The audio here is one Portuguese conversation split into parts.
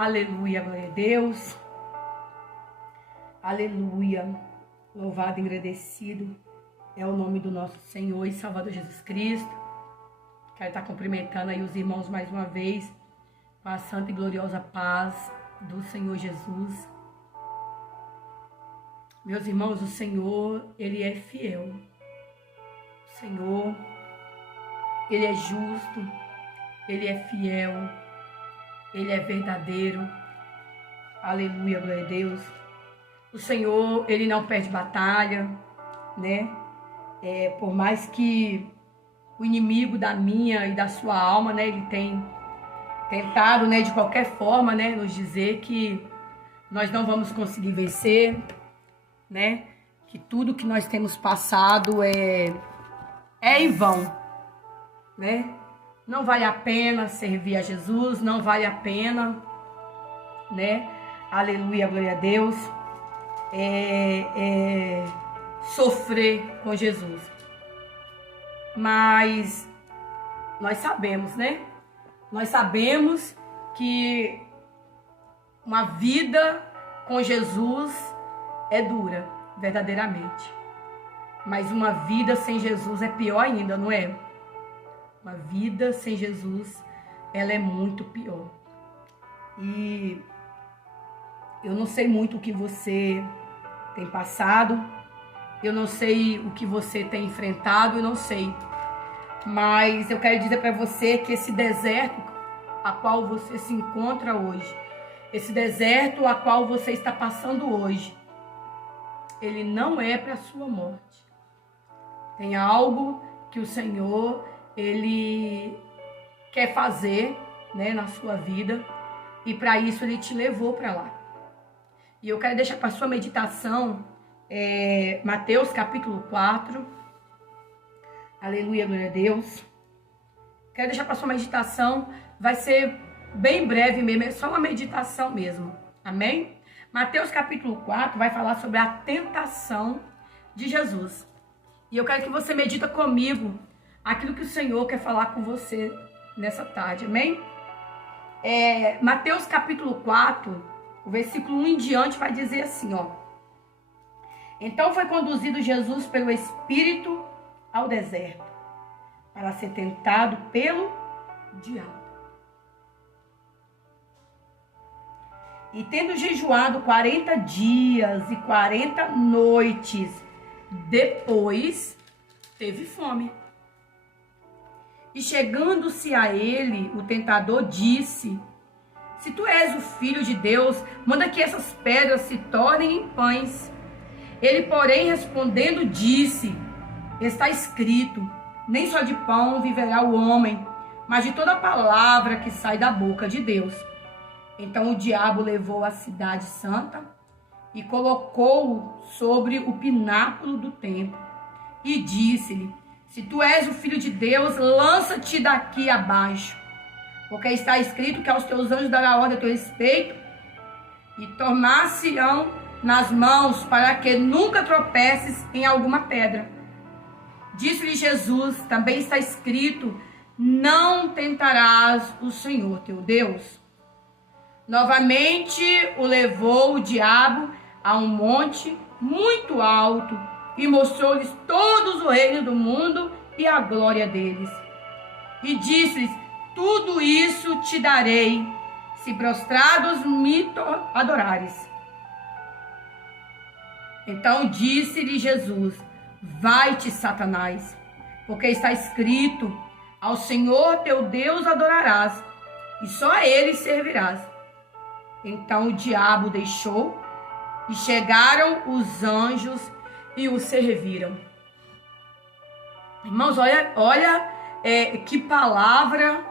Aleluia, glória a Deus. Aleluia. Louvado e agradecido é o nome do nosso Senhor e Salvador Jesus Cristo. Quero estar cumprimentando aí os irmãos mais uma vez com a santa e gloriosa paz do Senhor Jesus. Meus irmãos, o Senhor, Ele é fiel. O Senhor, Ele é justo, Ele é fiel, Ele é verdadeiro. Aleluia, glória a Deus. O Senhor, Ele não perde batalha, né? Por mais que o inimigo da minha e da sua alma, né? Ele tem tentado, né? De qualquer forma, né? Nos dizer que nós não vamos conseguir vencer, né? Que tudo que nós temos passado é em vão, né? Não vale a pena servir a Jesus, não vale a pena, né? Aleluia, glória a Deus. Sofrer com Jesus. Mas nós sabemos, né? Nós sabemos que uma vida com Jesus é dura, verdadeiramente. Mas uma vida sem Jesus é pior ainda, não é? Uma vida sem Jesus, ela é muito pior. E eu não sei muito o que você tem passado, eu não sei o que você tem enfrentado, eu não sei. Mas eu quero dizer para você que esse deserto a qual você se encontra hoje, esse deserto a qual você está passando hoje, ele não é para a sua morte. Tem algo que o Senhor, Ele quer fazer, né, na sua vida, e para isso Ele te levou para lá. E eu quero deixar para sua meditação Mateus capítulo 4. Aleluia, glória a Deus. Quero deixar para sua meditação, vai ser bem breve mesmo, é só uma meditação mesmo. Amém? Mateus capítulo 4 vai falar sobre a tentação de Jesus. E eu quero que você medita comigo aquilo que o Senhor quer falar com você nessa tarde. Amém? Mateus capítulo 4, o versículo 1 em diante vai dizer assim, ó. Então foi conduzido Jesus pelo Espírito ao deserto, para ser tentado pelo diabo. E tendo jejuado 40 dias e 40 noites, depois teve fome. E chegando-se a ele, o tentador disse: se tu és o Filho de Deus, manda que essas pedras se tornem em pães. Ele, porém, respondendo, disse: está escrito, nem só de pão viverá o homem, mas de toda palavra que sai da boca de Deus. Então o diabo levou a cidade santa e colocou-o sobre o pináculo do templo e disse-lhe: se tu és o Filho de Deus, lança-te daqui abaixo, porque está escrito que aos teus anjos dará ordem a teu respeito e tomar-se-ão nas mãos para que nunca tropeces em alguma pedra. Disse-lhe Jesus: também está escrito, não tentarás o Senhor teu Deus. Novamente o levou o diabo a um monte muito alto e mostrou-lhes todos o reino do mundo e a glória deles. E disse-lhes: tudo isso te darei, se prostrados me adorares. Então disse-lhe Jesus: vai-te, Satanás, porque está escrito, ao Senhor teu Deus adorarás, e só a ele servirás. Então o diabo deixou, e chegaram os anjos e o serviram. Irmãos, olha que palavra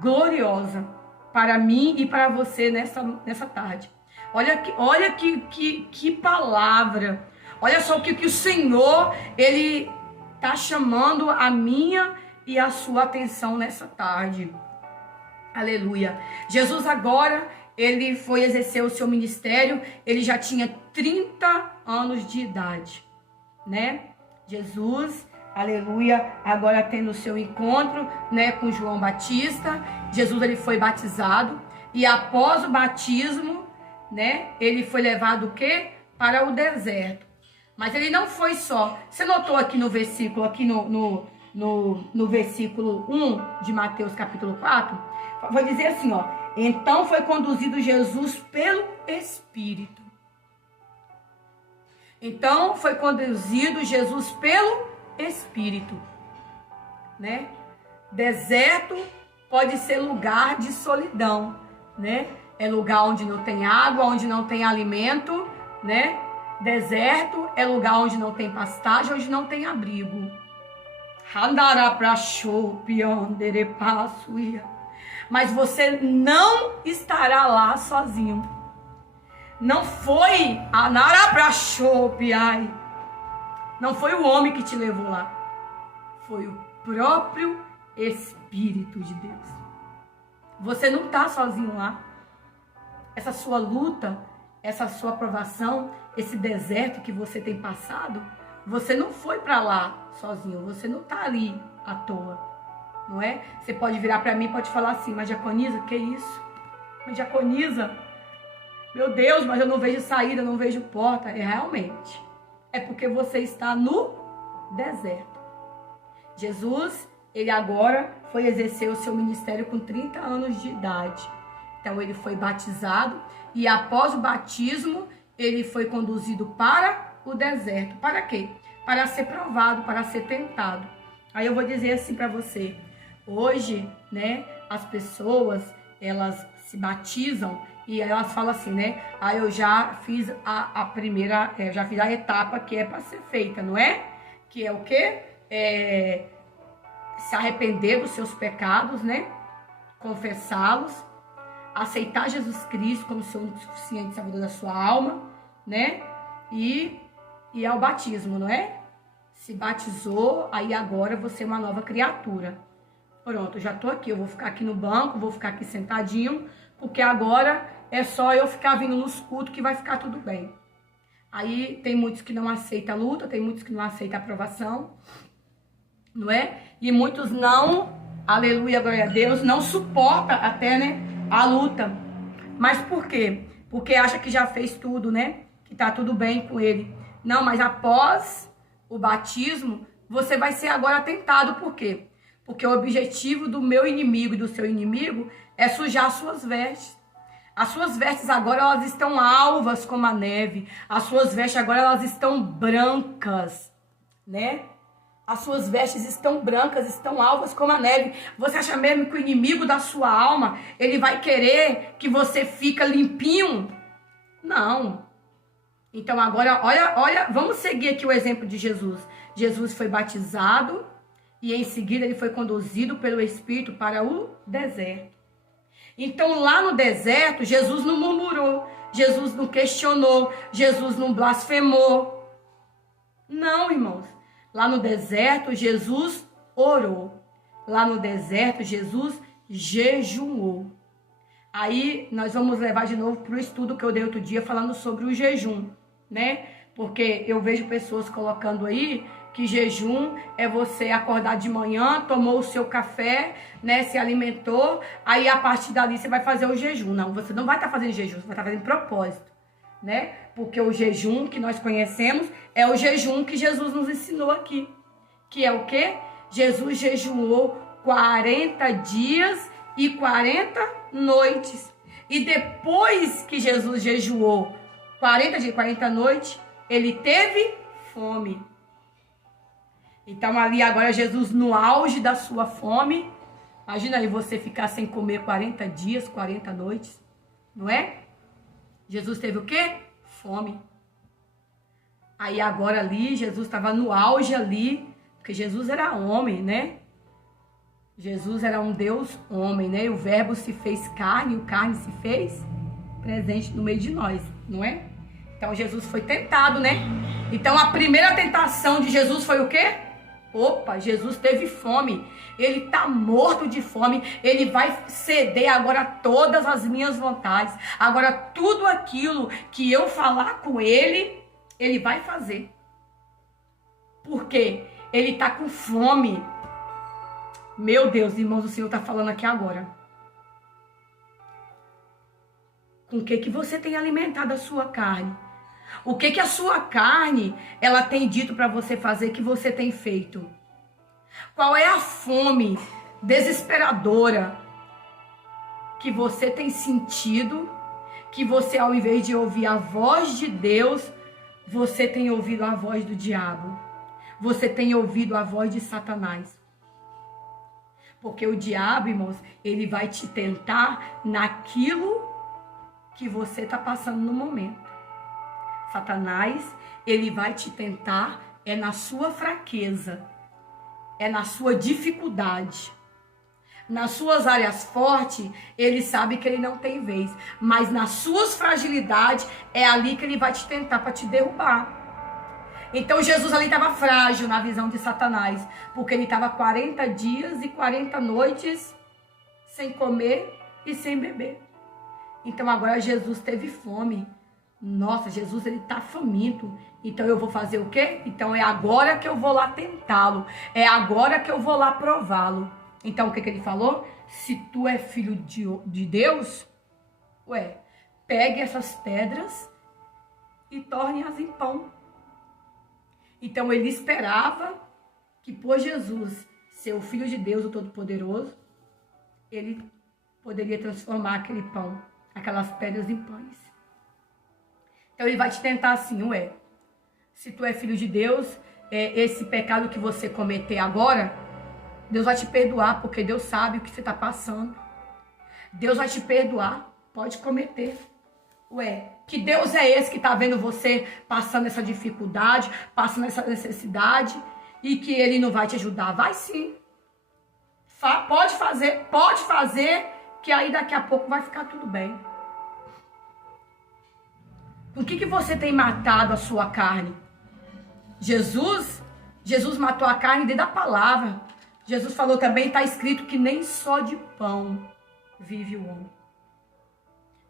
gloriosa para mim e para você nessa tarde. Olha que palavra. Olha só o que o Senhor, Ele está chamando a minha e a sua atenção nessa tarde. Aleluia. Jesus agora, Ele foi exercer o seu ministério, Ele já tinha 30 anos de idade, né? Jesus, aleluia, agora tendo o seu encontro, né, com João Batista. Jesus, ele foi batizado. E após o batismo, né, ele foi levado o quê? Para o deserto. Mas ele não foi só. Você notou aqui no versículo, aqui no versículo 1 de Mateus capítulo 4? Vai dizer assim, ó. Então foi conduzido Jesus pelo Espírito. Então foi conduzido Jesus pelo Espírito, né? Deserto pode ser lugar de solidão, né? É lugar onde não tem água, onde não tem alimento, né? Deserto é lugar onde não tem pastagem, onde não tem abrigo. Mas você não estará lá sozinho. Não foi não foi o homem que te levou lá. Foi o próprio Espírito de Deus. Você não está sozinho lá. Essa sua luta, essa sua provação, esse deserto que você tem passado, você não foi para lá sozinho. Você não está ali à toa, não é? Você pode virar para mim e pode falar assim, mas Diaconisa, que isso? Mas Diaconisa, meu Deus, mas eu não vejo saída, não vejo porta. É realmente. É porque você está no deserto. Jesus, ele agora foi exercer o seu ministério com 30 anos de idade. Então ele foi batizado e após o batismo, ele foi conduzido para o deserto. Para quê? Para ser provado, para ser tentado. Aí eu vou dizer assim para você. Hoje, né, as pessoas, elas se batizam e elas falam assim, né? Ah, eu já fiz a primeira, já fiz a etapa que é para ser feita, não é? Que é o quê? Se arrepender dos seus pecados, né? Confessá-los, aceitar Jesus Cristo como seu único suficiente salvador da sua alma, né? E ao batismo, não é? Se batizou, aí agora você é uma nova criatura. Pronto, já tô aqui, eu vou ficar aqui no banco, vou ficar aqui sentadinho, porque agora é só eu ficar vindo nos cultos que vai ficar tudo bem. Aí tem muitos que não aceitam a luta, tem muitos que não aceitam a aprovação, não é? E muitos não, aleluia, glória a Deus, não suportam até, né, a luta. Mas por quê? Porque acha que já fez tudo, né? Que tá tudo bem com ele. Não, mas após o batismo, você vai ser agora tentado. Por quê? Porque o objetivo do meu inimigo e do seu inimigo é sujar as suas vestes. As suas vestes agora, elas estão alvas como a neve. As suas vestes agora, elas estão brancas, né? As suas vestes estão brancas, estão alvas como a neve. Você acha mesmo que o inimigo da sua alma, ele vai querer que você fique limpinho? Não. Então agora, olha, vamos seguir aqui o exemplo de Jesus. Jesus foi batizado e em seguida ele foi conduzido pelo Espírito para o deserto. Então lá no deserto, Jesus não murmurou, Jesus não questionou, Jesus não blasfemou. Não, irmãos. Lá no deserto, Jesus orou. Lá no deserto, Jesus jejuou. Aí nós vamos levar de novo para o estudo que eu dei outro dia falando sobre o jejum, né? Porque eu vejo pessoas colocando aí que jejum é você acordar de manhã, tomou o seu café, né, se alimentou, aí a partir dali você vai fazer o jejum. Não, você não vai estar fazendo jejum, você vai estar fazendo propósito, né? Porque o jejum que nós conhecemos é o jejum que Jesus nos ensinou aqui. Que é o quê? Jesus jejuou 40 dias e 40 noites. E depois que Jesus jejuou 40 dias e 40 noites, ele teve fome. Então ali agora Jesus no auge da sua fome. Imagina aí você ficar sem comer 40 dias, 40 noites. Não é? Jesus teve o quê? Fome. Aí agora ali, Jesus estava no auge ali, porque Jesus era homem, né? Jesus era um Deus homem, né? E o verbo se fez carne, o carne se fez presente no meio de nós, não é? Então Jesus foi tentado, né? Então a primeira tentação de Jesus foi o quê? Opa, Jesus teve fome. Ele tá morto de fome. Ele vai ceder agora todas as minhas vontades. Agora tudo aquilo que eu falar com ele, ele vai fazer. Por quê? Ele tá com fome. Meu Deus, irmãos, o Senhor tá falando aqui agora. Com o que você tem alimentado a sua carne? O que a sua carne, ela tem dito para você fazer que você tem feito? Qual é a fome desesperadora que você tem sentido, que você, ao invés de ouvir a voz de Deus, você tem ouvido a voz do diabo? Você tem ouvido a voz de Satanás? Porque o diabo, irmãos, ele vai te tentar naquilo que você está passando no momento. Satanás, ele vai te tentar na sua fraqueza, na sua dificuldade. Nas suas áreas fortes, ele sabe que ele não tem vez. Mas nas suas fragilidades, é ali que ele vai te tentar para te derrubar. Então Jesus ali estava frágil na visão de Satanás. Porque ele estava 40 dias e 40 noites sem comer e sem beber. Então agora Jesus teve fome. Nossa, Jesus, ele está faminto. Então eu vou fazer o quê? Então é agora que eu vou lá tentá-lo. É agora que eu vou lá prová-lo. Então o que ele falou? Se tu é filho de Deus, pegue essas pedras e torne-as em pão. Então ele esperava que por Jesus ser o Filho de Deus, o Todo-Poderoso, ele poderia transformar aquele pão, aquelas pedras em pães. Então ele vai te tentar assim, se tu é filho de Deus, esse pecado que você cometer agora, Deus vai te perdoar, porque Deus sabe o que você está passando. Deus vai te perdoar, pode cometer. Que Deus é esse que está vendo você passando essa dificuldade, passando essa necessidade, e que ele não vai te ajudar? Vai sim. Pode fazer, que aí daqui a pouco vai ficar tudo bem. Com que você tem matado a sua carne? Jesus matou a carne dentro da palavra. Jesus falou também, está escrito que nem só de pão vive o homem.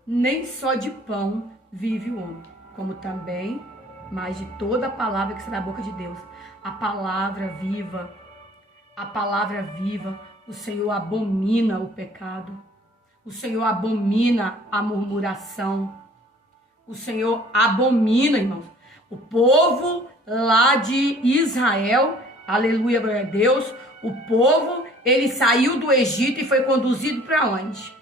Nem só de pão vive o homem, como também, mas de toda a palavra que sai da boca de Deus. A palavra viva, o Senhor abomina o pecado. O Senhor abomina a murmuração. O Senhor abomina, irmãos. O povo lá de Israel, aleluia, glória a Deus, o povo, ele saiu do Egito e foi conduzido para onde?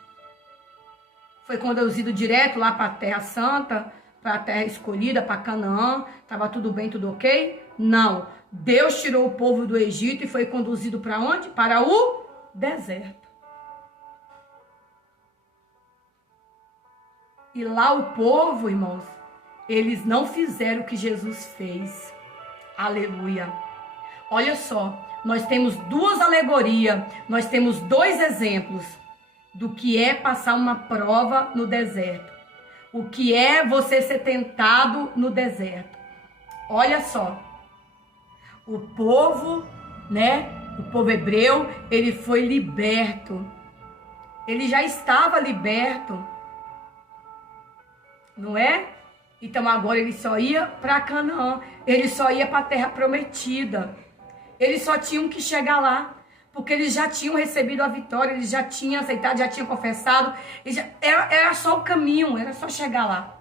Foi conduzido direto lá para a Terra Santa, para a Terra Escolhida, para Canaã. Estava tudo bem, tudo ok? Não. Deus tirou o povo do Egito e foi conduzido para onde? Para o deserto. E lá o povo, irmãos, eles não fizeram o que Jesus fez. Aleluia. Olha só, nós temos duas alegorias, nós temos dois exemplos do que é passar uma prova no deserto. O que é você ser tentado no deserto. Olha só. O povo, o povo hebreu, ele foi liberto. Ele já estava liberto. Não é? Então agora ele só ia para Canaã. Ele só ia para a terra prometida. Eles só tinham que chegar lá. Porque eles já tinham recebido a vitória, eles já tinham aceitado, já tinham confessado. Era só o caminho, era só chegar lá.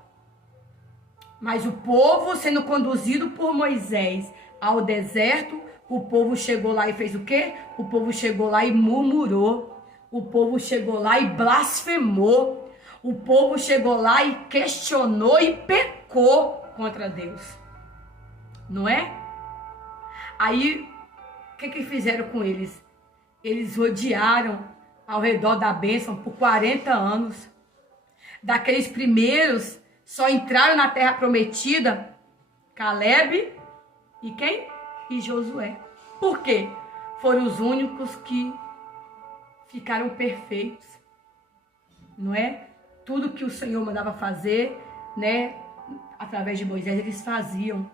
Mas o povo sendo conduzido por Moisés ao deserto, o povo chegou lá e fez o quê? O povo chegou lá e murmurou. O povo chegou lá e blasfemou. O povo chegou lá e questionou e pecou contra Deus. Não é? Aí, o que fizeram com eles? Eles rodearam ao redor da bênção por 40 anos. Daqueles primeiros, só entraram na terra prometida Caleb e quem? E Josué. Por quê? Foram os únicos que ficaram perfeitos. Não é? Tudo que o Senhor mandava fazer, através de Moisés, eles faziam.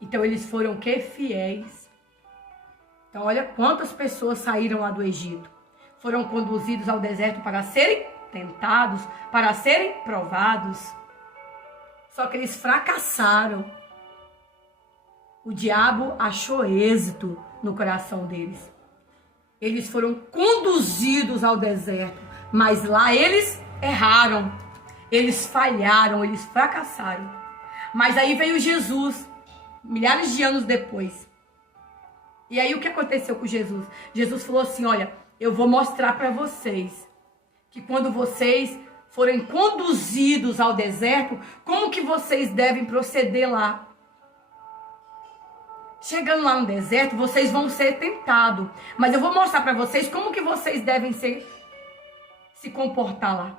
Então eles foram que fiéis. Então olha quantas pessoas saíram lá do Egito. Foram conduzidos ao deserto para serem tentados, para serem provados. Só que eles fracassaram. O diabo achou êxito no coração deles. Eles foram conduzidos ao deserto, mas lá eles erraram. Eles falharam, eles fracassaram. Mas aí veio Jesus, milhares de anos depois. E aí o que aconteceu com Jesus? Jesus falou assim, olha, eu vou mostrar para vocês que quando vocês forem conduzidos ao deserto, como que vocês devem proceder lá. Chegando lá no deserto, vocês vão ser tentados. Mas eu vou mostrar para vocês como que vocês devem se comportar lá.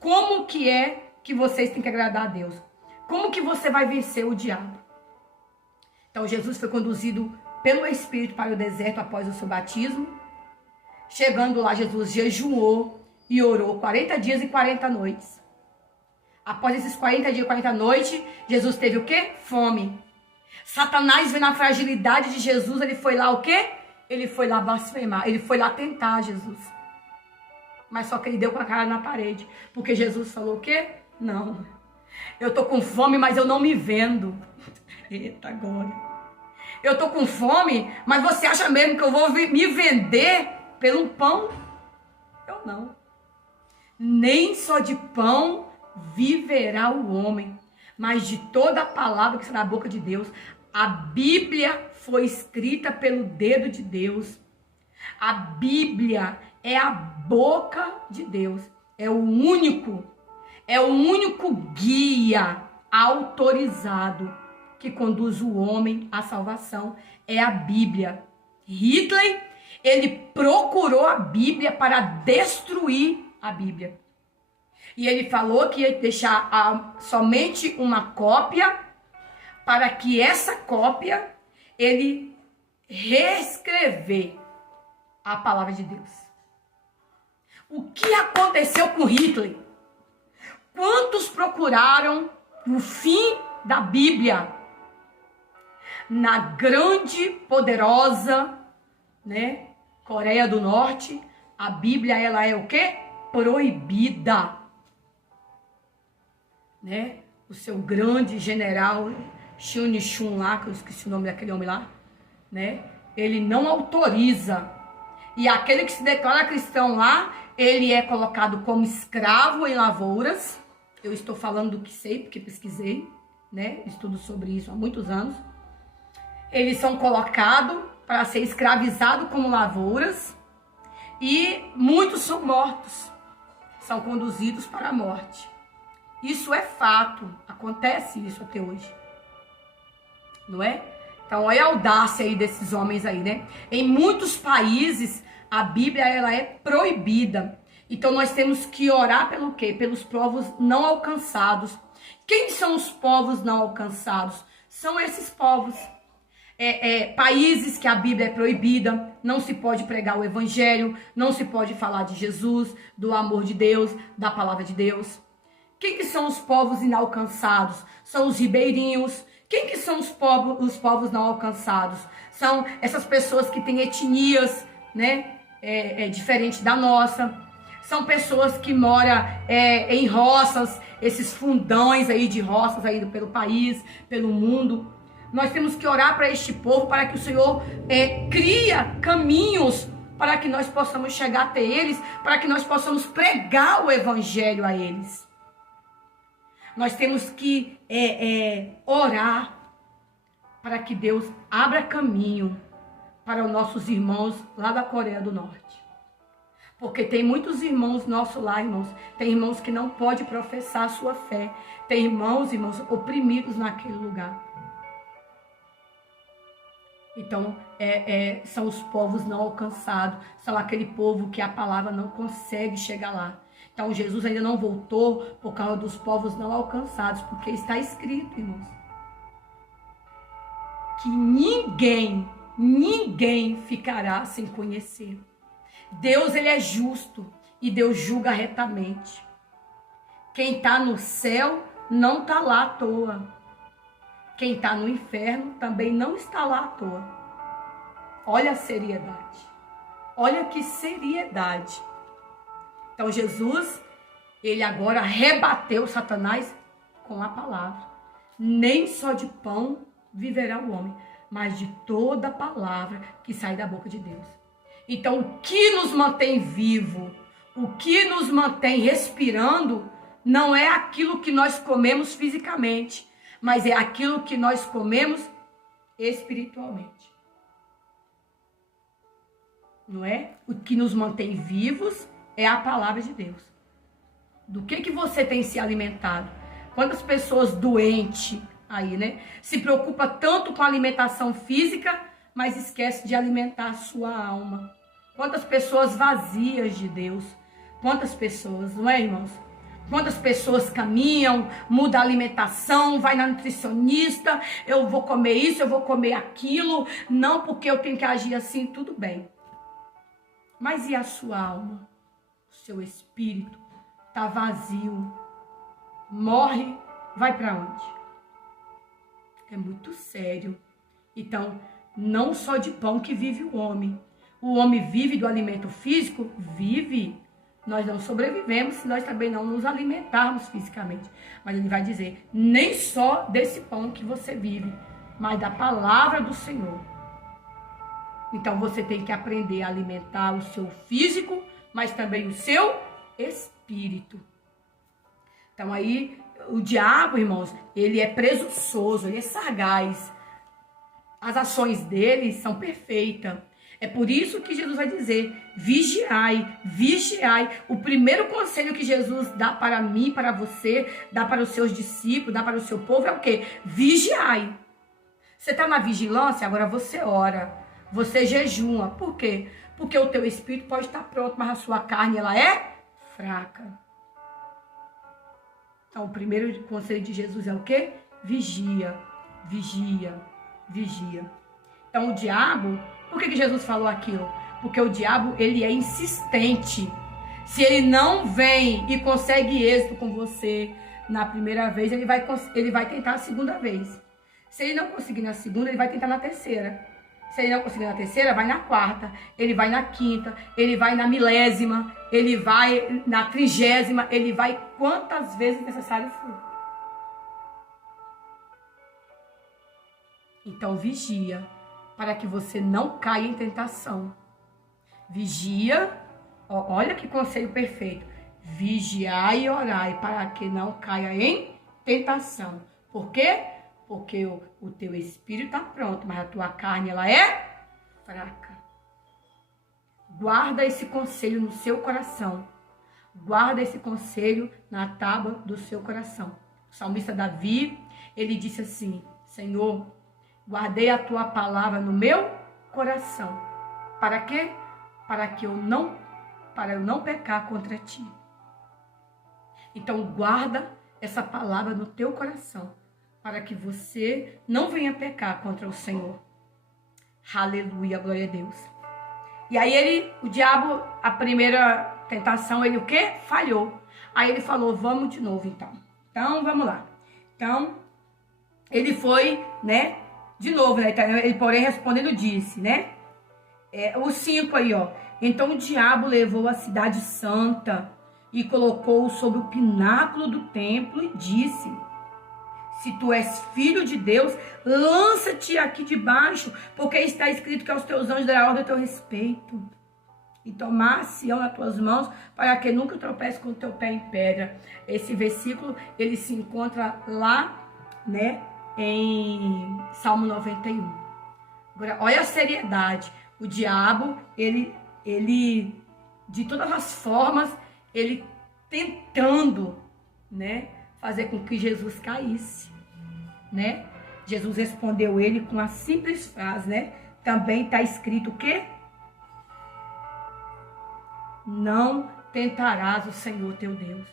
Como que é que vocês têm que agradar a Deus. Como que você vai vencer o diabo. Então Jesus foi conduzido pelo Espírito para o deserto após o seu batismo. Chegando lá, Jesus jejuou e orou 40 dias e 40 noites. Após esses 40 dias e 40 noites, Jesus teve o quê? Fome. Satanás, vendo a fragilidade de Jesus, ele foi lá o quê? Ele foi lá blasfemar, ele foi lá tentar Jesus. Mas só que ele deu com a cara na parede. Porque Jesus falou o quê? Não, eu tô com fome, mas eu não me vendo. Eita, agora. Eu tô com fome, mas você acha mesmo que eu vou me vender pelo pão? Eu não. Nem só de pão viverá o homem, mas de toda a palavra que está na boca de Deus. A Bíblia foi escrita pelo dedo de Deus. A Bíblia é a boca de Deus. É o único guia autorizado que conduz o homem à salvação. É a Bíblia. Hitler, ele procurou a Bíblia para destruir a Bíblia. E ele falou que ia deixar somente uma cópia, para que essa cópia, ele reescrever a palavra de Deus. O que aconteceu com Hitler? Quantos procuraram o fim da Bíblia? Na grande, poderosa, Coreia do Norte, a Bíblia, ela é o quê? Proibida. O seu grande general Chun Chun lá, que eu esqueci o nome daquele homem lá, ele não autoriza. E aquele que se declara cristão lá, ele é colocado como escravo em lavouras. Eu estou falando do que sei, porque pesquisei, estudo sobre isso há muitos anos. Eles são colocados para ser escravizados como lavouras. E muitos são mortos, são conduzidos para a morte. Isso é fato, acontece isso até hoje, não é? Então, olha a audácia aí desses homens aí, Em muitos países, a Bíblia, ela é proibida. Então, nós temos que orar pelo quê? Pelos povos não alcançados. Quem são os povos não alcançados? São esses povos. Países que a Bíblia é proibida, não se pode pregar o Evangelho, não se pode falar de Jesus, do amor de Deus, da palavra de Deus. Quem que são os povos inalcançados? São os ribeirinhos. Quem que são os povos não alcançados? São essas pessoas que têm etnias, diferente da nossa. São pessoas que moram em roças, esses fundões aí de roças aí pelo país, pelo mundo. Nós temos que orar para este povo, para que o Senhor cria caminhos para que nós possamos chegar até eles, para que nós possamos pregar o Evangelho a eles. Nós temos que orar para que Deus abra caminho para os nossos irmãos lá da Coreia do Norte. Porque tem muitos irmãos nossos lá, irmãos. Tem irmãos que não podem professar a sua fé. Tem irmãos oprimidos naquele lugar. Então, são os povos não alcançados. São aquele povo que a palavra não consegue chegar lá. Então, Jesus ainda não voltou por causa dos povos não alcançados. Porque está escrito, irmãos, que ninguém ficará sem conhecer. Deus, ele é justo e Deus julga retamente. Quem está no céu não está lá à toa. Quem está no inferno também não está lá à toa. Olha a seriedade. Olha que seriedade. Então Jesus, ele agora rebateu Satanás com a palavra. Nem só de pão viverá o homem, mas de toda a palavra que sai da boca de Deus. Então, o que nos mantém vivo, o que nos mantém respirando, não é aquilo que nós comemos fisicamente, mas é aquilo que nós comemos espiritualmente. Não é? O que nos mantém vivos é a palavra de Deus. Do que você tem se alimentado? Quantas pessoas doentes aí, né? Se preocupa tanto com a alimentação física, mas esquece de alimentar a sua alma. Quantas pessoas vazias de Deus. Quantas pessoas, não é, irmãos? Quantas pessoas caminham, muda a alimentação, vai na nutricionista, eu vou comer isso, eu vou comer aquilo, não porque eu tenho que agir assim, tudo bem. Mas e a sua alma? O seu espírito está vazio. Morre, vai para onde? É muito sério. Então, não só de pão que vive o homem. O homem vive do alimento físico? Vive. Nós não sobrevivemos se nós também não nos alimentarmos fisicamente. Mas ele vai dizer, nem só desse pão que você vive, mas da palavra do Senhor. Então você tem que aprender a alimentar o seu físico, mas também o seu espírito. Então aí, o diabo, irmãos, ele é presunçoso, ele é sagaz. As ações dele são perfeitas. É por isso que Jesus vai dizer, vigiai, vigiai. O primeiro conselho que Jesus dá para mim, para você, dá para os seus discípulos, dá para o seu povo, é o quê? Vigiai. Você está na vigilância, agora você ora, você jejuma. Por quê? Porque o teu espírito pode estar pronto, mas a sua carne, ela é fraca. Então, o primeiro conselho de Jesus é o quê? Vigia, vigia, vigia. Então, o diabo... Por que Jesus falou aquilo? Porque o diabo, ele é insistente. Se ele não vem e consegue êxito com você na primeira vez, ele vai tentar a segunda vez. Se ele não conseguir na segunda, ele vai tentar na terceira. Se ele não conseguir na terceira, vai na quarta. Ele vai na quinta. Ele vai na milésima. Ele vai na 30ª. Ele vai quantas vezes necessário for. Então, vigia, para que você não caia em tentação. Vigia, olha que conselho perfeito. Vigiai e orai para que não caia em tentação. Por quê? Porque o teu espírito está pronto, mas a tua carne, ela é fraca. Guarda esse conselho no seu coração. Guarda esse conselho na tábua do seu coração. O salmista Davi, ele disse assim, Senhor, guardei a tua palavra no meu coração. Para quê? Para eu não pecar contra ti. Então guarda essa palavra no teu coração, para que você não venha pecar contra o Senhor. Aleluia, glória a Deus. E aí o diabo, a primeira tentação, ele o quê? Falhou. Aí ele falou, vamos de novo então. Então, vamos lá. Então, ele foi, né? De novo, né? Ele, porém, respondendo, disse, né? O 5 aí, ó. Então o diabo levou a cidade santa e colocou-o sobre o pináculo do templo e disse, se tu és filho de Deus, lança-te aqui debaixo, porque está escrito que aos teus anjos dará ordem a teu respeito. E tomar Sião nas tuas mãos, para que nunca tropece com o teu pé em pedra. Esse versículo, ele se encontra lá, né? Em Salmo 91. Agora, olha a seriedade. O diabo, ele de todas as formas, ele tentando, né, fazer com que Jesus caísse, né? Jesus respondeu ele com a simples frase, né? Também está escrito o quê? Não tentarás o Senhor teu Deus.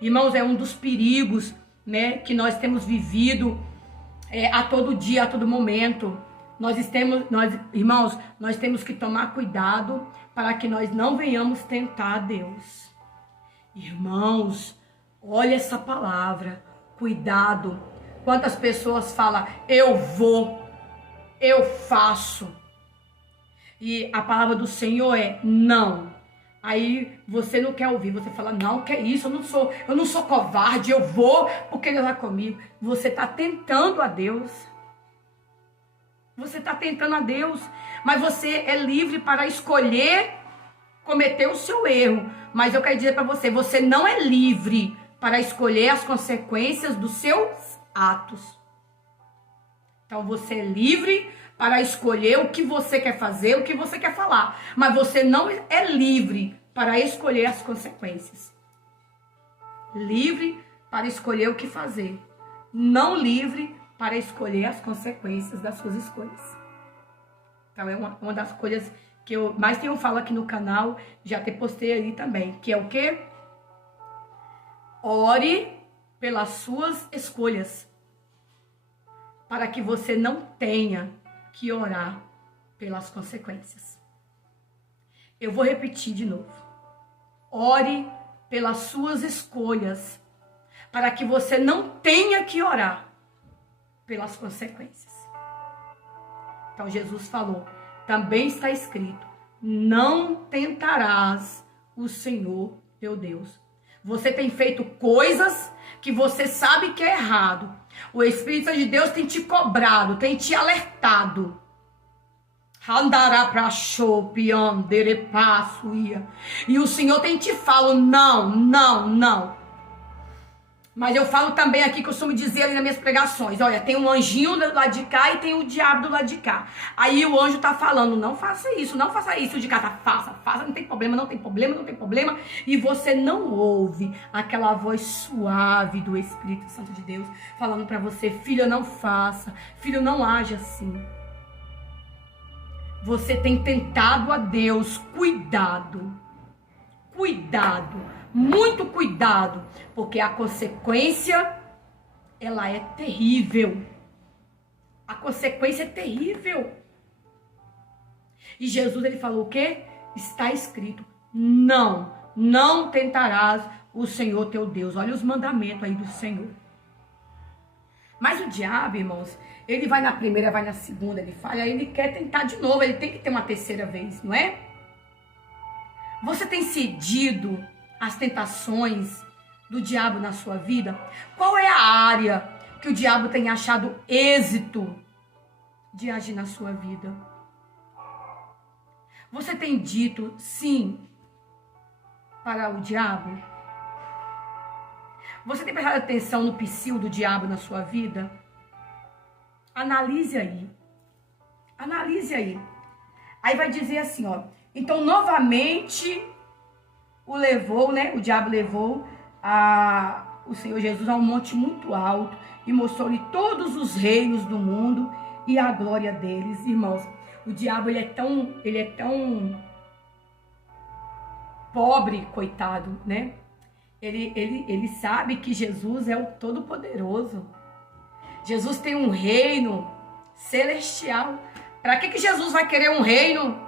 Irmãos, é um dos perigos, né, que nós temos vivido a todo dia, a todo momento. Irmãos, nós temos que tomar cuidado para que nós não venhamos tentar Deus. Irmãos, olha essa palavra, cuidado. Quantas pessoas falam, eu vou, eu faço. E a palavra do Senhor é não. Aí você não quer ouvir, você fala, não, que é isso, eu não sou covarde, eu vou, porque Ele vai comigo. Você está tentando a Deus. Você está tentando a Deus, mas você é livre para escolher cometer o seu erro. Mas eu quero dizer para você, você não é livre para escolher as consequências dos seus atos. Então você é livre para escolher o que você quer fazer, o que você quer falar. Mas você não é livre para escolher as consequências. Livre para escolher o que fazer. Não livre para escolher as consequências das suas escolhas. Então é uma das coisas que eu mais tenho falo aqui no canal, já te postei aí também, que é o quê? Ore pelas suas escolhas, para que você não tenha que orar pelas consequências. Eu vou repetir de novo. Ore pelas suas escolhas, para que você não tenha que orar pelas consequências. Então Jesus falou, também está escrito, não tentarás o Senhor teu Deus. Você tem feito coisas que você sabe que é errado. O Espírito de Deus tem te cobrado, tem te alertado. E o Senhor tem te falado, não, não, não. Mas eu falo também aqui, costumo dizer ali nas minhas pregações, olha, tem um anjinho do lado de cá e tem o diabo do lado de cá. Aí o anjo tá falando, não faça isso, não faça isso. O de cá tá, faça, não tem problema, não tem problema, não tem problema. E você não ouve aquela voz suave do Espírito Santo de Deus falando pra você, filho, não faça, filho, não age assim. Você tem tentado a Deus, cuidado, cuidado. Muito cuidado, porque a consequência, ela é terrível. A consequência é terrível. E Jesus, ele falou o quê? Está escrito, não tentarás o Senhor teu Deus. Olha os mandamentos aí do Senhor. Mas o diabo, irmãos, ele vai na primeira, vai na segunda, ele falha, ele quer tentar de novo, ele tem que ter uma terceira vez, não é? Você tem cedido as tentações do diabo na sua vida? Qual é a área que o diabo tem achado êxito de agir na sua vida? Você tem dito sim para o diabo? Você tem prestado atenção no psil do diabo na sua vida? Analise aí. Analise aí. Aí vai dizer assim, ó. Então, novamente o levou, né? O diabo levou o Senhor Jesus a um monte muito alto e mostrou-lhe todos os reinos do mundo e a glória deles. Irmãos, o diabo, ele é tão pobre, coitado, né? Ele sabe que Jesus é o Todo-Poderoso. Jesus tem um reino celestial. Para que Jesus vai querer um reino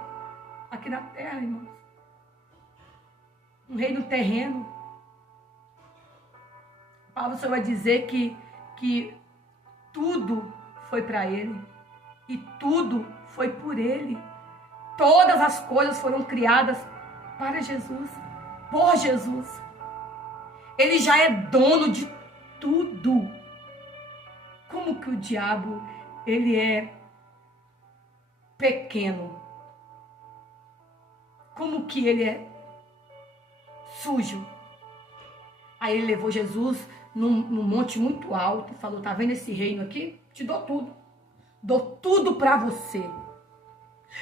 aqui na terra, irmãos? Um reino terreno. A palavra do Senhor vai dizer que tudo foi para ele. E tudo foi por ele. Todas as coisas foram criadas para Jesus. Por Jesus. Ele já é dono de tudo. Como que o diabo, ele é pequeno? Como que ele é sujo? Aí ele levou Jesus num monte muito alto e falou, tá vendo esse reino aqui? Te dou tudo. Dou tudo para você.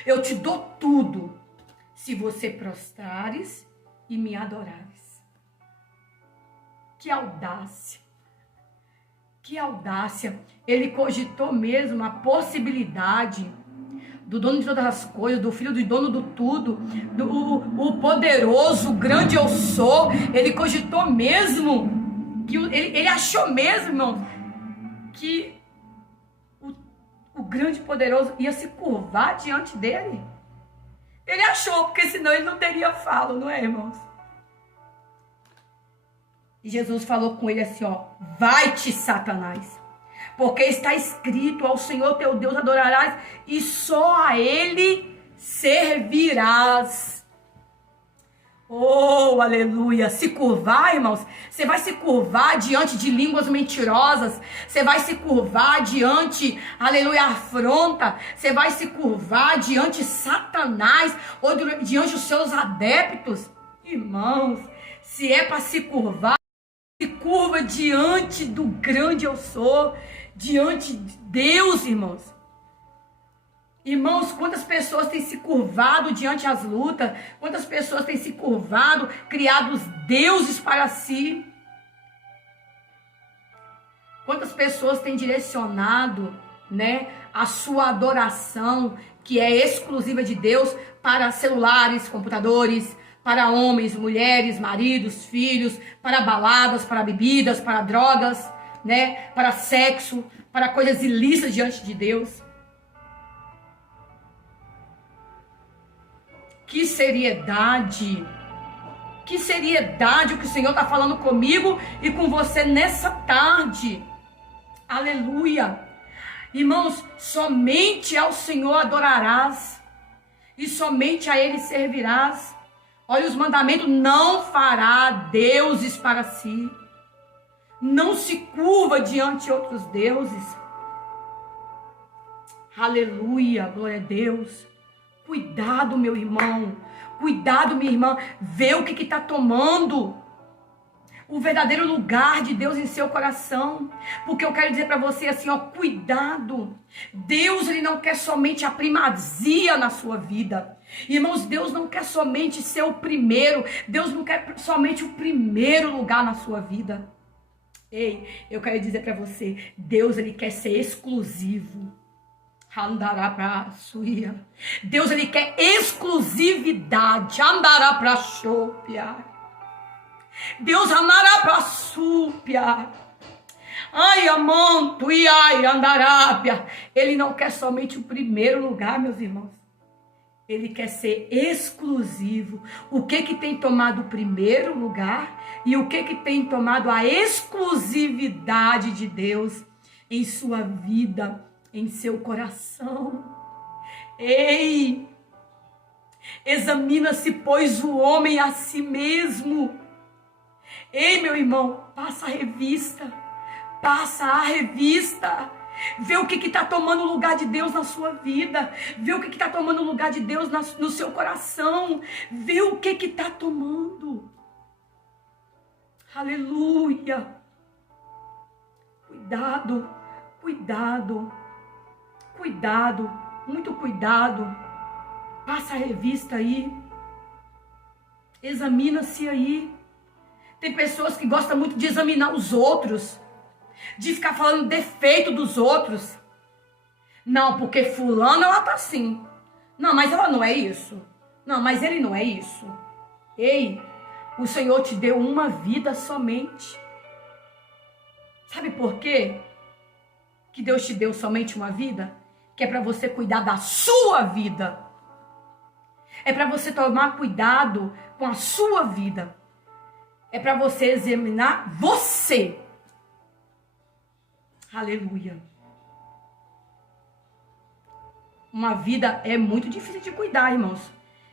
Eu te dou tudo se você prostrares e me adorares. Que audácia. Que audácia. Ele cogitou mesmo a possibilidade do dono de todas as coisas, do filho do dono do tudo, o poderoso, o grande eu sou. Ele cogitou mesmo, ele achou mesmo, irmão, que o grande poderoso ia se curvar diante dele. Ele achou, porque senão ele não teria falo, não é, irmãos? E Jesus falou com ele assim, ó, vai-te, Satanás, porque está escrito, ao Senhor teu Deus adorarás e só a Ele servirás. Oh, aleluia. Se curvar, irmãos, você vai se curvar diante de línguas mentirosas, você vai se curvar diante, aleluia, afronta, você vai se curvar diante de Satanás ou diante dos seus adeptos. Irmãos, se é para se curvar, se curva diante do grande eu sou, diante de Deus, irmãos. Irmãos, quantas pessoas têm se curvado diante das lutas, quantas pessoas têm se curvado, criado os deuses para si. Quantas pessoas têm direcionado, né, a sua adoração, que é exclusiva de Deus, para celulares, computadores, para homens, mulheres, maridos, filhos, para baladas, para bebidas, para drogas, né, para sexo, para coisas ilícitas diante de Deus. Que seriedade o que o Senhor está falando comigo e com você nessa tarde. Aleluia. Irmãos, somente ao Senhor adorarás e somente a Ele servirás. Olha os mandamentos: não fará deuses para si, não se curva diante de outros deuses. Aleluia, glória a Deus. Cuidado, meu irmão, cuidado, minha irmã, vê o que está tomando o verdadeiro lugar de Deus em seu coração, porque eu quero dizer para você assim, ó, cuidado. Deus, ele não quer somente a primazia na sua vida. Irmãos, Deus não quer somente ser o primeiro, Deus não quer somente o primeiro lugar na sua vida. Ei, eu quero dizer para você, Deus, ele quer ser exclusivo. Andará pra suia. Deus, ele quer exclusividade. Andará pra chopia. Deus andará pra súpia. Ai, amanto, e ai, andarápia. Ele não quer somente o primeiro lugar, meus irmãos. Ele quer ser exclusivo. O que tem tomado o primeiro lugar e o que tem tomado a exclusividade de Deus em sua vida, em seu coração. Ei, examina-se, pois, o homem a si mesmo. Ei, meu irmão, passa a revista, vê o que está tomando o lugar de Deus na sua vida, vê o que está tomando o lugar de Deus no seu coração, vê o que está tomando. Aleluia. Cuidado, cuidado, cuidado, muito cuidado. Passa a revista aí, examina-se aí. Tem pessoas que gostam muito de examinar os outros, de ficar falando defeito dos outros. Não, porque fulano ela tá assim. Não, mas ela não é isso. Não, mas ele não é isso. Ei, o Senhor te deu uma vida somente. Sabe por quê que Deus te deu somente uma vida? Que é para você cuidar da sua vida. É para você tomar cuidado com a sua vida. É para você examinar você. Aleluia. Uma vida é muito difícil de cuidar, irmãos.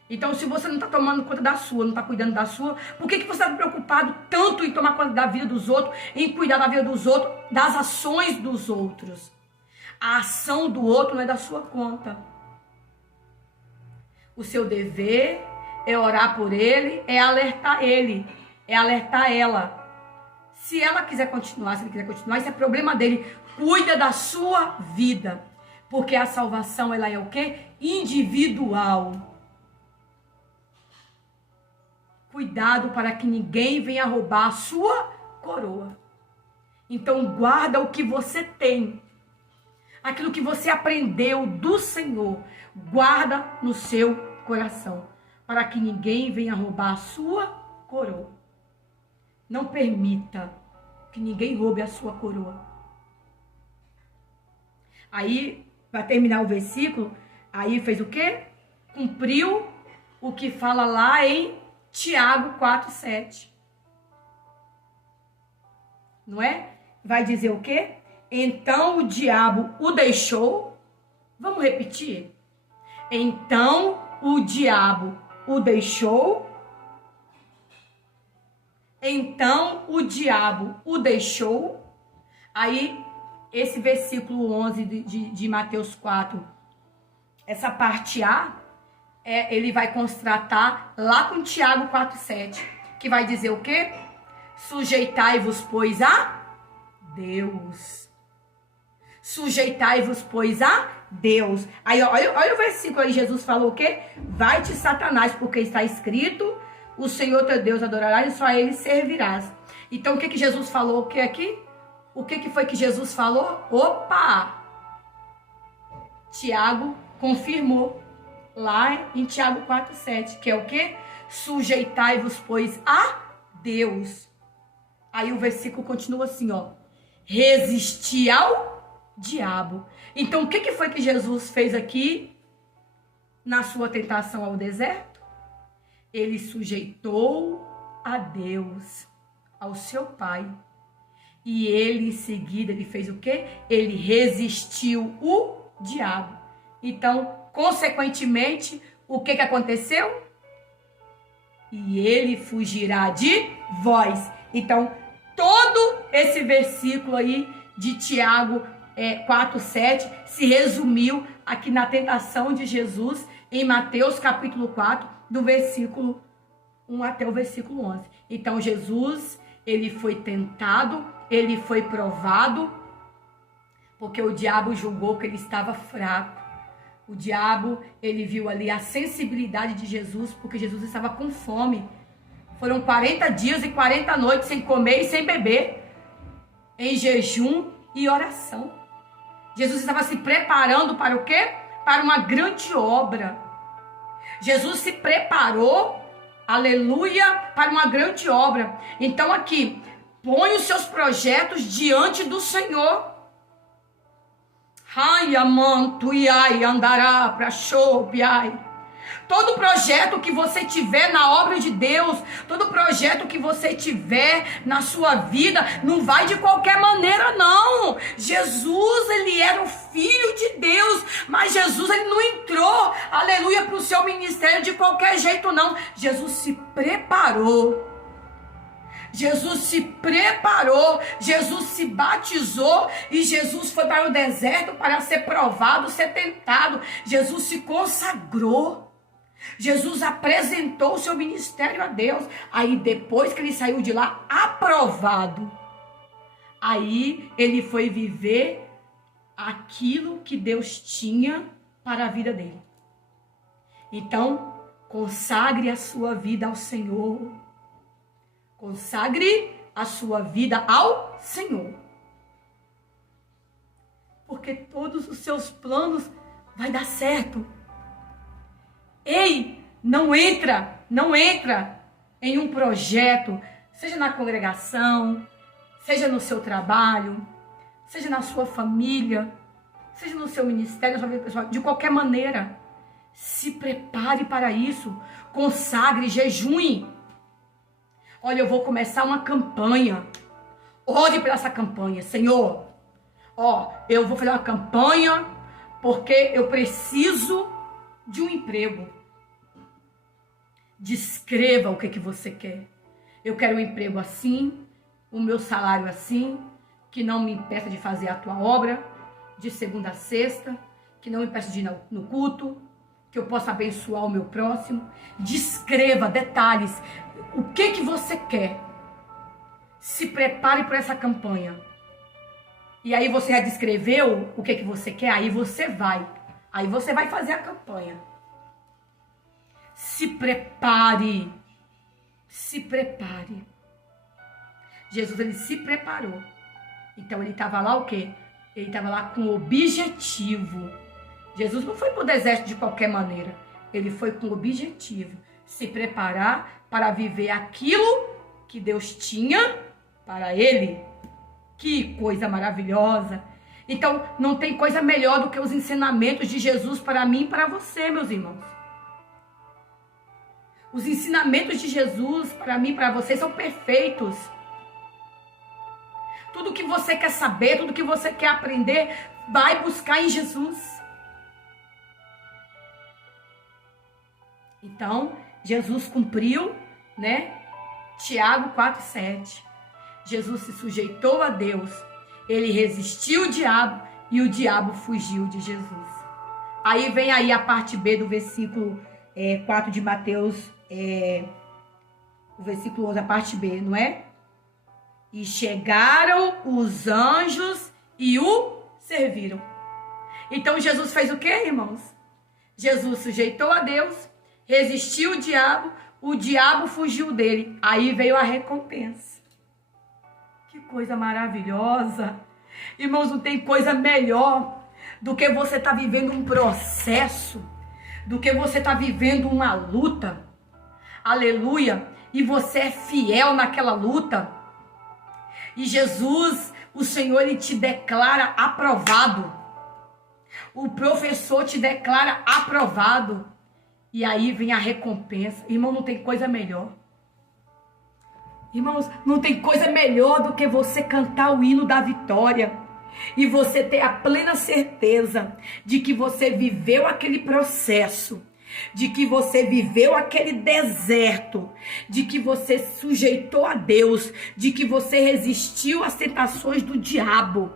Então, se você não está tomando conta da sua, não está cuidando da sua, por que você está preocupado tanto em tomar conta da vida dos outros, em cuidar da vida dos outros, das ações dos outros? A ação do outro não é da sua conta. O seu dever é orar por ele, é alertar ele, é alertar ela. Se ela quiser continuar, se ele quiser continuar, isso é problema dele. Cuida da sua vida, porque a salvação, ela é o quê? Individual. Cuidado para que ninguém venha roubar a sua coroa. Então guarda o que você tem. Aquilo que você aprendeu do Senhor, guarda no seu coração, para que ninguém venha roubar a sua coroa. Não permita que ninguém roube a sua coroa. Aí, para terminar o versículo, aí fez o quê? Cumpriu o que fala lá em Tiago 4:7. Não é? Vai dizer o quê? Então o diabo o deixou. Vamos repetir? Então o diabo o deixou. Então o diabo o deixou. Aí, esse versículo 11 de Mateus 4, essa parte A, ele vai constatar lá com Tiago 4:7, que vai dizer o quê? Sujeitai-vos, pois, a Deus. Sujeitai-vos, pois, a Deus. Aí, olha o versículo aí, Jesus falou o quê? Vai-te, Satanás, porque está escrito, o Senhor teu Deus adorarás e só a ele servirás. Então, o que Jesus falou o que aqui? O que foi que Jesus falou? Opa! Tiago confirmou lá em Tiago 4,7, que é o quê? Sujeitai-vos, pois, a Deus. Aí o versículo continua assim, ó. Resistir ao diabo. Então, o que foi que Jesus fez aqui na sua tentação ao deserto? Ele sujeitou a Deus, ao seu Pai. E ele, em seguida, ele fez o quê? Ele resistiu o diabo. Então, consequentemente, o que aconteceu? E ele fugirá de vós. Então, todo esse versículo aí de Tiago 4,7 se resumiu aqui na tentação de Jesus em Mateus capítulo 4, do versículo 1 até o versículo 11. Então, Jesus, ele foi tentado, ele foi provado, porque o diabo julgou que ele estava fraco. O diabo, ele viu ali a sensibilidade de Jesus, porque Jesus estava com fome. Foram 40 dias e 40 noites sem comer e sem beber, em jejum e oração. Jesus estava se preparando para o quê? Para uma grande obra. Jesus se preparou, aleluia, para uma grande obra. Então aqui, põe os seus projetos diante do Senhor. Ai, amanto, iai, andará pra chopiai. Todo projeto que você tiver na obra de Deus, todo projeto que você tiver na sua vida, não vai de qualquer maneira, não. Jesus, ele era o Filho de Deus, mas Jesus, ele não entrou, aleluia, para o seu ministério de qualquer jeito, não. Jesus se preparou. Jesus se preparou, Jesus se batizou e Jesus foi para o deserto para ser provado, ser tentado. Jesus se consagrou. Jesus apresentou o seu ministério a Deus. Aí depois que ele saiu de lá aprovado, aí ele foi viver aquilo que Deus tinha para a vida dele. Então, consagre a sua vida ao Senhor. Consagre a sua vida ao Senhor. Porque todos os seus planos vai dar certo. Ei, não entra em um projeto, seja na congregação, seja no seu trabalho, seja na sua família, seja no seu ministério, na sua vida pessoal, de qualquer maneira. Se prepare para isso, consagre, jejue. Olha, eu vou começar uma campanha. Ore por essa campanha, Senhor. Eu vou fazer uma campanha porque eu preciso de um emprego. Descreva o que você quer. Eu quero um emprego assim, o meu salário assim, que não me impeça de fazer a tua obra, de segunda a sexta, que não me impeça de ir no culto, que eu possa abençoar o meu próximo. Descreva detalhes. O que você quer? Se prepare para essa campanha. E aí você já descreveu o que você quer? Aí você vai fazer a campanha. Se prepare. Se prepare. Jesus, ele se preparou. Então ele estava lá o quê? Ele estava lá com objetivo. Jesus não foi para o deserto de qualquer maneira. Ele foi com objetivo. Se preparar para viver aquilo que Deus tinha para ele. Que coisa maravilhosa. Então, não tem coisa melhor do que os ensinamentos de Jesus para mim e para você, meus irmãos. Os ensinamentos de Jesus para mim e para você são perfeitos. Tudo que você quer saber, tudo que você quer aprender, vai buscar em Jesus. Então, Jesus cumpriu, né? Tiago 4,7. Jesus se sujeitou a Deus. Ele resistiu o diabo e o diabo fugiu de Jesus. Aí vem aí a parte B do versículo 4 de Mateus, o versículo 11, a parte B, não é? E chegaram os anjos e o serviram. Então Jesus fez o quê, irmãos? Jesus sujeitou a Deus, resistiu o diabo fugiu dele. Aí veio a recompensa. Que coisa maravilhosa. Irmãos, não tem coisa melhor do que você estar vivendo um processo, do que você estar vivendo uma luta. Aleluia. E você é fiel naquela luta. E Jesus, o Senhor, Ele te declara aprovado. O professor te declara aprovado. E aí vem a recompensa. Irmão, não tem coisa melhor. Irmãos, não tem coisa melhor do que você cantar o hino da vitória. E você ter a plena certeza de que você viveu aquele processo. De que você viveu aquele deserto, de que você sujeitou a Deus, de que você resistiu às tentações do diabo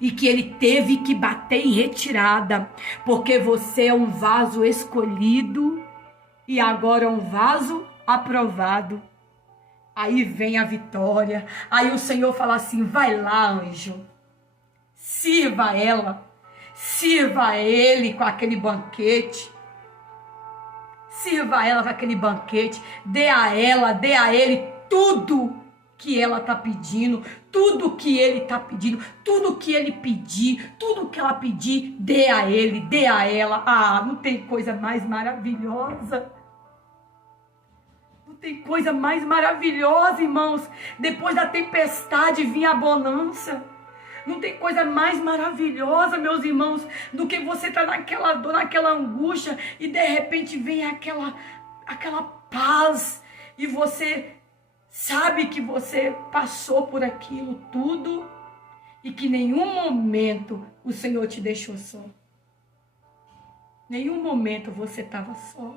e que ele teve que bater em retirada, porque você é um vaso escolhido e agora é um vaso aprovado. Aí vem a vitória, aí o Senhor fala assim: vai lá, anjo, sirva ela, sirva ele com aquele banquete. Sirva ela com aquele banquete, dê a ele tudo que ela está pedindo, tudo que ele está pedindo, tudo que ele pedir, tudo que ela pedir, dê a ele, dê a ela. Ah, não tem coisa mais maravilhosa. Não tem coisa mais maravilhosa, irmãos. Depois da tempestade vinha a bonança. Não tem coisa mais maravilhosa, meus irmãos, do que você estar naquela dor, naquela angústia e de repente vem aquela paz e você sabe que você passou por aquilo tudo e que em nenhum momento o Senhor te deixou só. Nenhum momento você estava só.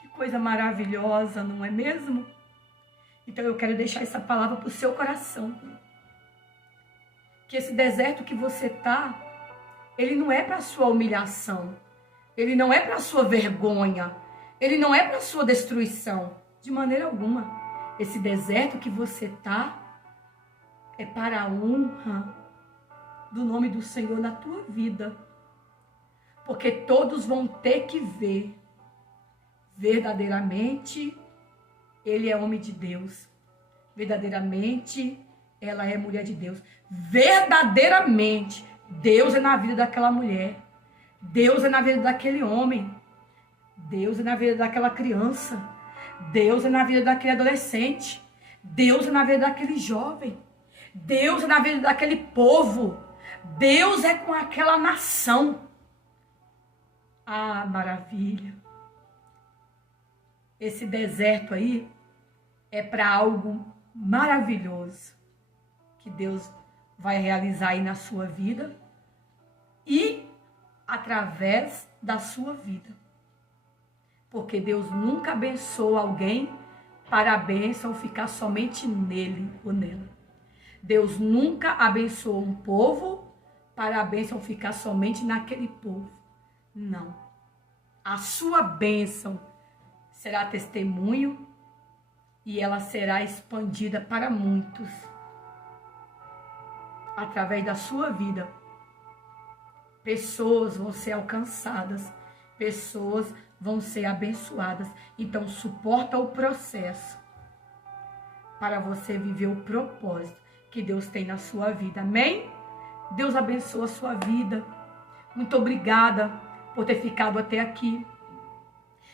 Que coisa maravilhosa, não é mesmo? Então eu quero deixar essa palavra para o seu coração. Que esse deserto que você está, ele não é para a sua humilhação, ele não é para a sua vergonha, ele não é para a sua destruição, de maneira alguma. Esse deserto que você está é para a honra do nome do Senhor na tua vida. Porque todos vão ter que ver, verdadeiramente, ele é homem de Deus, verdadeiramente, ela é mulher de Deus. Verdadeiramente, Deus é na vida daquela mulher. Deus é na vida daquele homem. Deus é na vida daquela criança. Deus é na vida daquele adolescente. Deus é na vida daquele jovem. Deus é na vida daquele povo. Deus é com aquela nação. Ah, maravilha. Esse deserto aí é para algo maravilhoso que Deus vai realizar aí na sua vida e através da sua vida. Porque Deus nunca abençoa alguém para a bênção ficar somente nele ou nela. Deus nunca abençoa um povo para a bênção ficar somente naquele povo. Não. A sua bênção será testemunho e ela será expandida para muitos. Através da sua vida, pessoas vão ser alcançadas, pessoas vão ser abençoadas. Então, suporta o processo para você viver o propósito que Deus tem na sua vida. Amém? Deus abençoa a sua vida. Muito obrigada por ter ficado até aqui.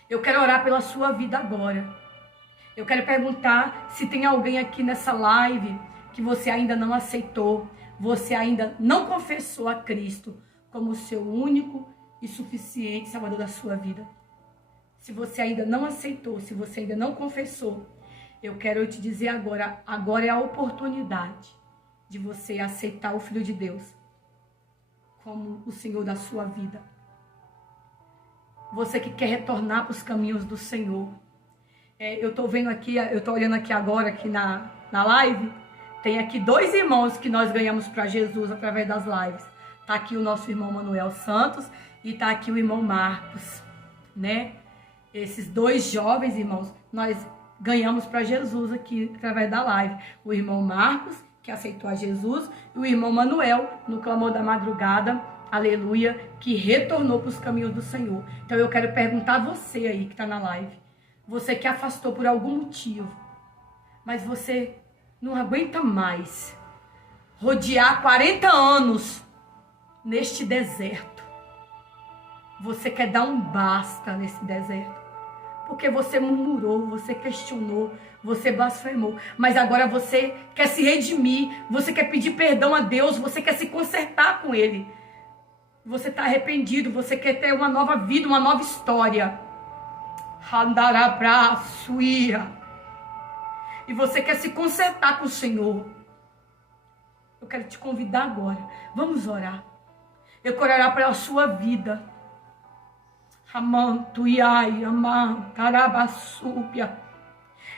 Eu quero orar pela sua vida agora. Eu quero perguntar se tem alguém aqui nessa live que você ainda não aceitou, você ainda não confessou a Cristo como seu único e suficiente Salvador da sua vida. Se você ainda não aceitou, se você ainda não confessou, eu quero te dizer agora é a oportunidade de você aceitar o Filho de Deus como o Senhor da sua vida. Você que quer retornar para os caminhos do Senhor. Eu estou vendo aqui, eu estou olhando aqui agora, aqui na live, tem aqui 2 irmãos que nós ganhamos para Jesus através das lives. Está aqui o nosso irmão Manuel Santos e está aqui o irmão Marcos, né? Esses 2 jovens irmãos, nós ganhamos para Jesus aqui através da live. O irmão Marcos, que aceitou a Jesus, e o irmão Manuel, no clamor da madrugada, aleluia, que retornou para os caminhos do Senhor. Então eu quero perguntar a você aí que está na live, você que afastou por algum motivo, mas você não aguenta mais rodear 40 anos neste deserto. Você quer dar um basta nesse deserto. Porque você murmurou, você questionou, você blasfemou. Mas agora você quer se redimir, você quer pedir perdão a Deus, você quer se consertar com Ele. Você está arrependido, você quer ter uma nova vida, uma nova história. E você quer se consertar com o Senhor. Eu quero te convidar agora. Vamos orar. Eu quero orar pela sua vida.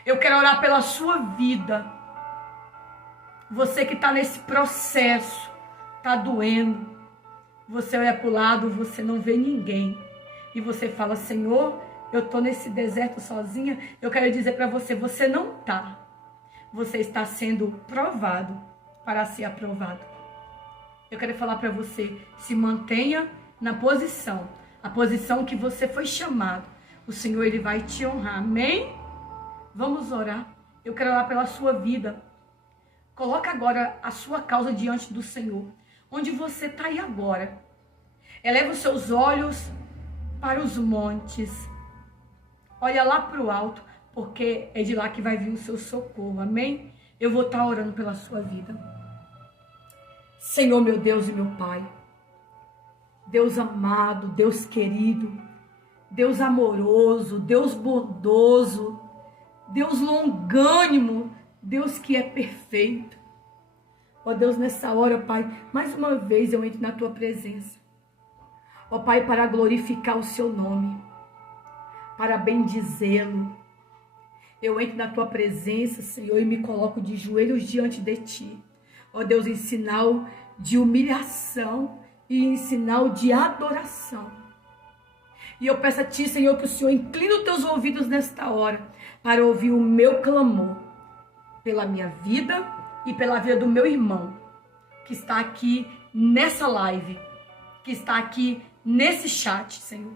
Eu quero orar pela sua vida. Você que está nesse processo, está doendo. Você olha para o lado, você não vê ninguém. E você fala, Senhor, eu estou nesse deserto sozinha. Eu quero dizer para você, você não está. Você está sendo provado para ser aprovado. Eu quero falar para você, se mantenha na posição. A posição que você foi chamado. O Senhor, Ele vai te honrar. Amém? Vamos orar. Eu quero orar pela sua vida. Coloca agora a sua causa diante do Senhor. Onde você está aí agora. Eleva os seus olhos para os montes. Olha lá para o alto, porque é de lá que vai vir o seu socorro. Amém? Eu vou estar orando pela sua vida. Senhor, meu Deus e meu Pai. Deus amado, Deus querido, Deus amoroso, Deus bondoso, Deus longânimo, Deus que é perfeito. Ó Deus, nessa hora, Pai, mais uma vez eu entro na Tua presença. Ó Pai, para glorificar o Seu nome, para bendizê-lo. Eu entro na Tua presença, Senhor, e me coloco de joelhos diante de Ti. Ó Deus, em sinal de humilhação e em sinal de adoração. E eu peço a Ti, Senhor, que o Senhor incline os Teus ouvidos nesta hora para ouvir o meu clamor pela minha vida e pela vida do meu irmão que está aqui nessa live, que está aqui nesse chat, Senhor.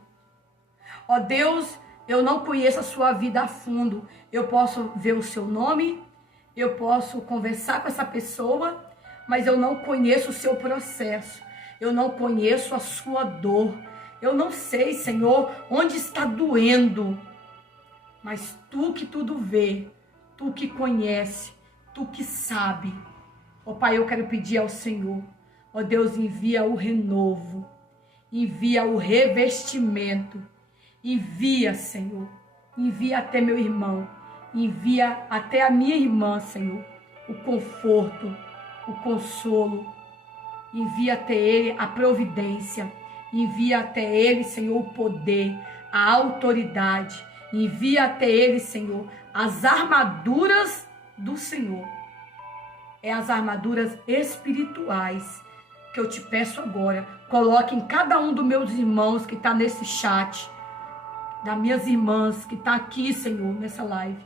Ó Deus, eu não conheço a sua vida a fundo. Eu posso ver o seu nome, eu posso conversar com essa pessoa, mas eu não conheço o seu processo. Eu não conheço a sua dor. Eu não sei, Senhor, onde está doendo. Mas Tu que tudo vê, Tu que conhece, Tu que sabe. Ó Pai, eu quero pedir ao Senhor. Ó Deus, envia o renovo. Envia o revestimento. Envia, Senhor. Envia até meu irmão. Envia até a minha irmã, Senhor. O conforto, o consolo. Envia até ele a providência. Envia até ele, Senhor, o poder, a autoridade. Envia até ele, Senhor, as armaduras do Senhor. É as armaduras espirituais que eu te peço agora. Coloque em cada um dos meus irmãos que está nesse chat, das minhas irmãs que está aqui, Senhor, nessa live.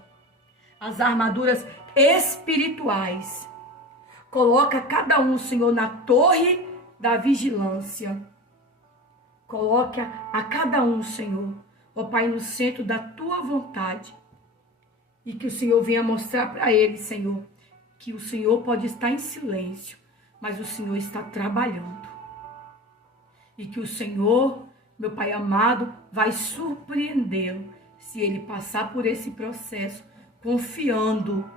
As armaduras espirituais. Coloca cada um, Senhor, na torre da vigilância. Coloca a cada um, Senhor, ó Pai, no centro da Tua vontade. E que o Senhor venha mostrar para eles, Senhor, que o Senhor pode estar em silêncio, mas o Senhor está trabalhando. E que o Senhor, meu Pai amado, vai surpreendê-lo se ele passar por esse processo, confiando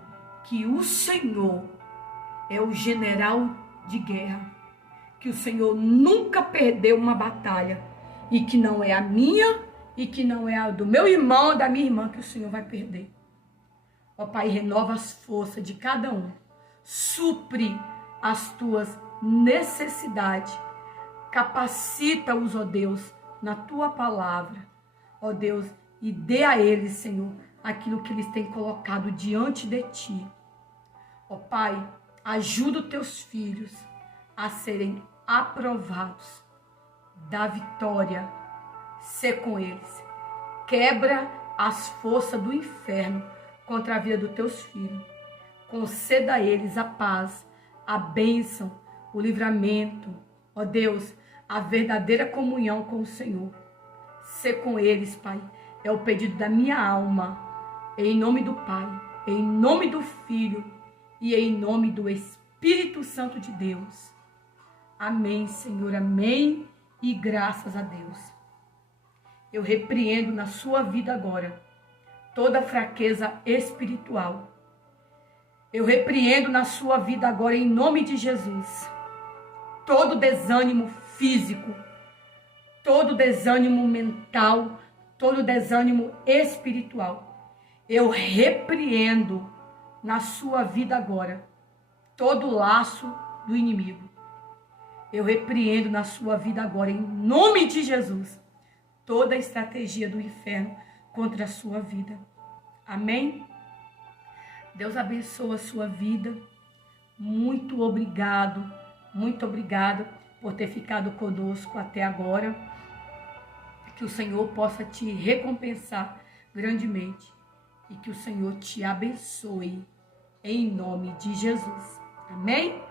que o Senhor é o general de guerra, que o Senhor nunca perdeu uma batalha, e que não é a minha, e que não é a do meu irmão, da minha irmã, que o Senhor vai perder. Ó Pai, renova as forças de cada um, supre as tuas necessidades, capacita-os, ó Deus, na Tua palavra, ó Deus, e dê a eles, Senhor, aquilo que eles têm colocado diante de Ti. Ó Pai, ajuda os Teus filhos a serem aprovados, da vitória, ser com eles. Quebra as forças do inferno contra a vida dos teus filhos. Conceda a eles a paz, a bênção, o livramento, ó Deus, a verdadeira comunhão com o Senhor. Sê com eles, Pai, é o pedido da minha alma, em nome do Pai, em nome do Filho e em nome do Espírito Santo de Deus. Amém, Senhor, amém e graças a Deus. Eu repreendo na sua vida agora toda fraqueza espiritual. Eu repreendo na sua vida agora, em nome de Jesus, todo desânimo físico, todo desânimo mental, todo desânimo espiritual. Eu repreendo na sua vida agora todo laço do inimigo. Eu repreendo na sua vida agora, em nome de Jesus, toda a estratégia do inferno contra a sua vida. Amém? Deus abençoe a sua vida. Muito obrigado por ter ficado conosco até agora. Que o Senhor possa te recompensar grandemente e que o Senhor te abençoe em nome de Jesus. Amém?